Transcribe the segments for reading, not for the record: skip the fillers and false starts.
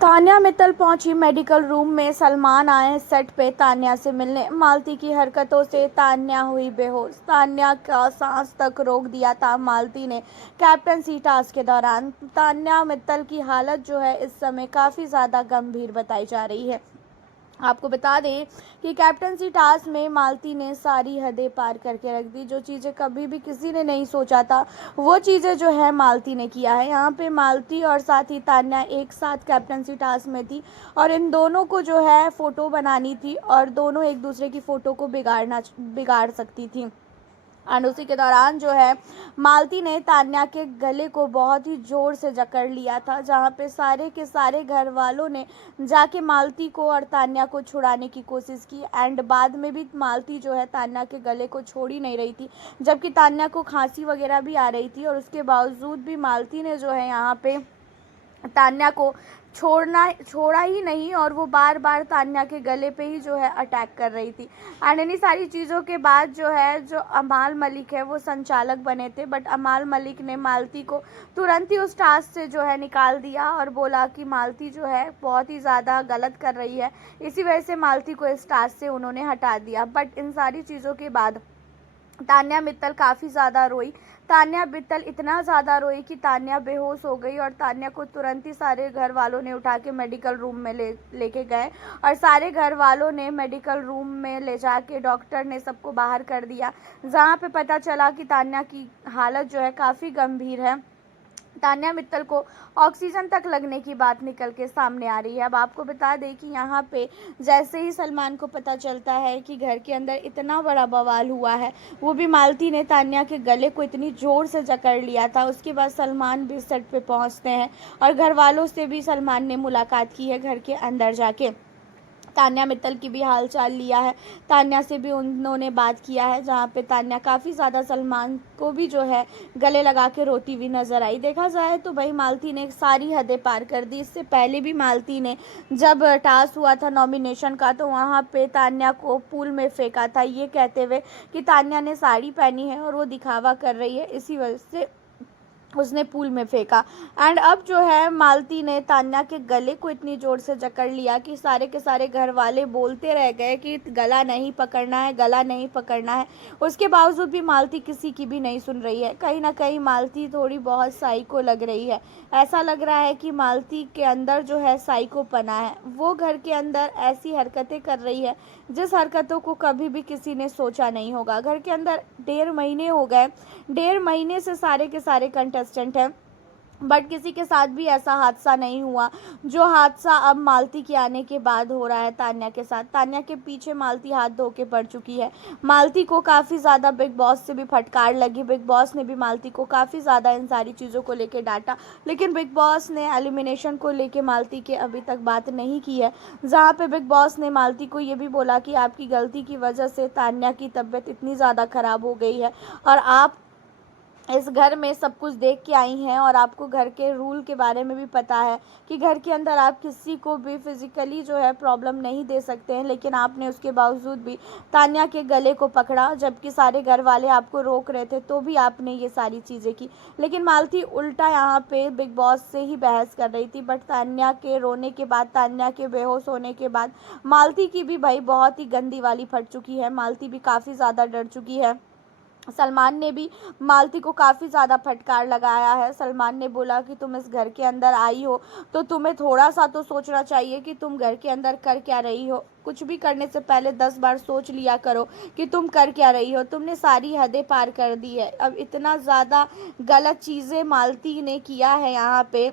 तान्या मित्तल पहुंची medical room में, सलमान आए सेट पे तान्या से मिलने। मालती की हरकतों से तान्या हुई बेहोश। तान्या का सांस तक रोक दिया था मालती ने कैप्टनसी टास्क के दौरान। तान्या मित्तल की हालत जो है इस समय काफ़ी ज़्यादा गंभीर बताई जा रही है। आपको बता दें कि कैप्टनसी टास्क में मालती ने सारी हदें पार करके रख दी। जो चीज़ें कभी भी किसी ने नहीं सोचा था वो चीज़ें जो है मालती ने किया है। यहाँ पे मालती और साथ ही तान्या एक साथ कैप्टनसी टास्क में थी और इन दोनों को जो है फ़ोटो बनानी थी और दोनों एक दूसरे की फ़ोटो को बिगाड़ सकती थी। एंड उसी के दौरान जो है मालती ने तान्या के गले को बहुत ही ज़ोर से जकड़ लिया था, जहाँ पे सारे के सारे घर वालों ने जाके मालती को और तान्या को छुड़ाने की कोशिश की। एंड बाद में भी मालती जो है तान्या के गले को छोड़ ही नहीं रही थी, जबकि तान्या को खांसी वगैरह भी आ रही थी और उसके बावजूद भी मालती ने जो है यहाँ पे तान्या को छोड़ा ही नहीं और वो बार बार तान्या के गले पे ही जो है अटैक कर रही थी। एंड इन्हीं सारी चीज़ों के बाद जो अमाल मलिक है वो संचालक बने थे, बट अमाल मलिक ने मालती को तुरंत ही उस टास्क से जो है निकाल दिया और बोला कि मालती जो है बहुत ही ज़्यादा गलत कर रही है, इसी वजह से मालती को इस टास्क से उन्होंने हटा दिया। बट इन सारी चीज़ों के बाद तान्या मित्तल काफ़ी ज़्यादा रोई। तान्या मित्तल इतना ज़्यादा रोई कि तान्या बेहोश हो गई और तान्या को तुरंत ही सारे घर वालों ने उठा के मेडिकल रूम में लेके गए और सारे घर वालों ने मेडिकल रूम में ले जाके डॉक्टर ने सबको बाहर कर दिया, जहाँ पे पता चला कि तान्या की हालत जो है काफ़ी गंभीर है। तान्या मित्तल को ऑक्सीजन तक लगने की बात निकल के सामने आ रही है। अब आपको बता दें कि यहाँ पे जैसे ही सलमान को पता चलता है कि घर के अंदर इतना बड़ा बवाल हुआ है, वो भी मालती ने तान्या के गले को इतनी ज़ोर से जकड़ लिया था, उसके बाद सलमान भी सेट पे पहुँचते हैं और घर वालों से भी सलमान ने मुलाकात की है घर के अंदर जाके। तान्या मित्तल की भी हाल चाल लिया है, तान्या से भी उन्होंने बात किया है, जहाँ पे तान्या काफ़ी ज़्यादा सलमान को भी जो है गले लगा के रोती हुई नज़र आई। देखा जाए तो भाई मालती ने सारी हदें पार कर दी। इससे पहले भी मालती ने जब टास्क हुआ था नॉमिनेशन का तो वहाँ पे तान्या को पूल में फेंका था, ये कहते हुए कि तान्या ने साड़ी पहनी है और वो दिखावा कर रही है, इसी वजह से उसने पूल में फेंका। एंड अब जो है मालती ने तान्या के गले को इतनी ज़ोर से जकड़ लिया कि सारे के सारे घर वाले बोलते रह गए कि गला नहीं पकड़ना है, गला नहीं पकड़ना है। उसके बावजूद भी मालती किसी की भी नहीं सुन रही है। कहीं ना कहीं मालती थोड़ी बहुत साइको लग रही है। ऐसा लग रहा है कि मालती के अंदर जो है साइकोपना है, वो घर के अंदर ऐसी हरकतें कर रही है जिस हरकतों को कभी भी किसी ने सोचा नहीं होगा। घर के अंदर 1.5 महीने हो गए, 1.5 महीने से सारे के सारे कंटेस्टेंट हैं, बट किसी के साथ भी ऐसा हादसा नहीं हुआ जो हादसा अब मालती के आने के बाद हो रहा है तान्या के साथ। तान्या के पीछे मालती हाथ धो के पड़ चुकी है। मालती को काफ़ी ज़्यादा बिग बॉस से भी फटकार लगी। बिग बॉस ने भी मालती को काफ़ी ज़्यादा इन सारी चीज़ों को लेके डांटा, लेकिन बिग बॉस ने एलिमिनेशन को लेके मालती के अभी तक बात नहीं की है, जहाँ पे बिग बॉस ने मालती को ये भी बोला कि आपकी गलती की वजह से तान्या की तबीयत इतनी ज़्यादा ख़राब हो गई है और आप इस घर में सब कुछ देख के आई हैं और आपको घर के रूल के बारे में भी पता है कि घर के अंदर आप किसी को भी फिज़िकली जो है प्रॉब्लम नहीं दे सकते हैं, लेकिन आपने उसके बावजूद भी तान्या के गले को पकड़ा, जबकि सारे घर वाले आपको रोक रहे थे तो भी आपने ये सारी चीज़ें की। लेकिन मालती उल्टा यहाँ पे बिग बॉस से ही बहस कर रही थी। बट तान्या के रोने के बाद, तान्या के बेहोश होने के बाद मालती की भी भाई बहुत ही गंदी वाली फट चुकी है। मालती भी काफ़ी ज़्यादा डर चुकी है। सलमान ने भी मालती को काफ़ी ज़्यादा फटकार लगाया है। सलमान ने बोला कि तुम इस घर के अंदर आई हो तो तुम्हें थोड़ा सा तो सोचना चाहिए कि तुम घर के अंदर कर क्या रही हो। कुछ भी करने से पहले 10 बार सोच लिया करो कि तुम कर क्या रही हो। तुमने सारी हदें पार कर दी है। अब इतना ज़्यादा गलत चीज़ें मालती ने किया है यहाँ पे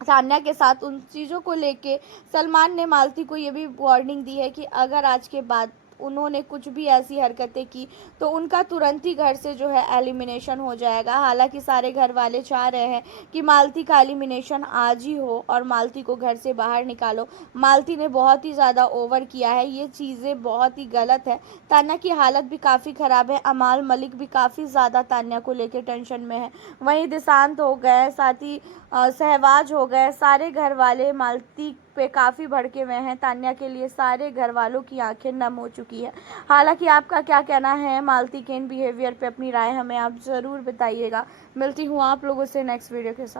तान्या के साथ, उन चीज़ों को लेके सलमान ने मालती को ये भी वार्निंग दी है कि अगर आज के बाद उन्होंने कुछ भी ऐसी हरकतें की तो उनका तुरंत ही घर से जो है एलिमिनेशन हो जाएगा। हालांकि सारे घर वाले चाह रहे हैं कि मालती का एलिमिनेशन आज ही हो और मालती को घर से बाहर निकालो। मालती ने बहुत ही ज़्यादा ओवर किया है, ये चीज़ें बहुत ही गलत है। तान्या की हालत भी काफ़ी ख़राब है। अमाल मलिक भी काफ़ी ज़्यादा तान्या को लेकर टेंशन में है। वहीं दिशांत हो गए, साथ ही सहवाज हो गए, सारे घर वाले मालती पे काफ़ी भड़के हुए हैं। तान्या के लिए सारे घर वालों की आंखें नम हो चुकी है। हालांकि आपका क्या कहना है मालती के इन बिहेवियर पे, अपनी राय हमें आप ज़रूर बताइएगा। मिलती हूँ आप लोगों से नेक्स्ट वीडियो के साथ।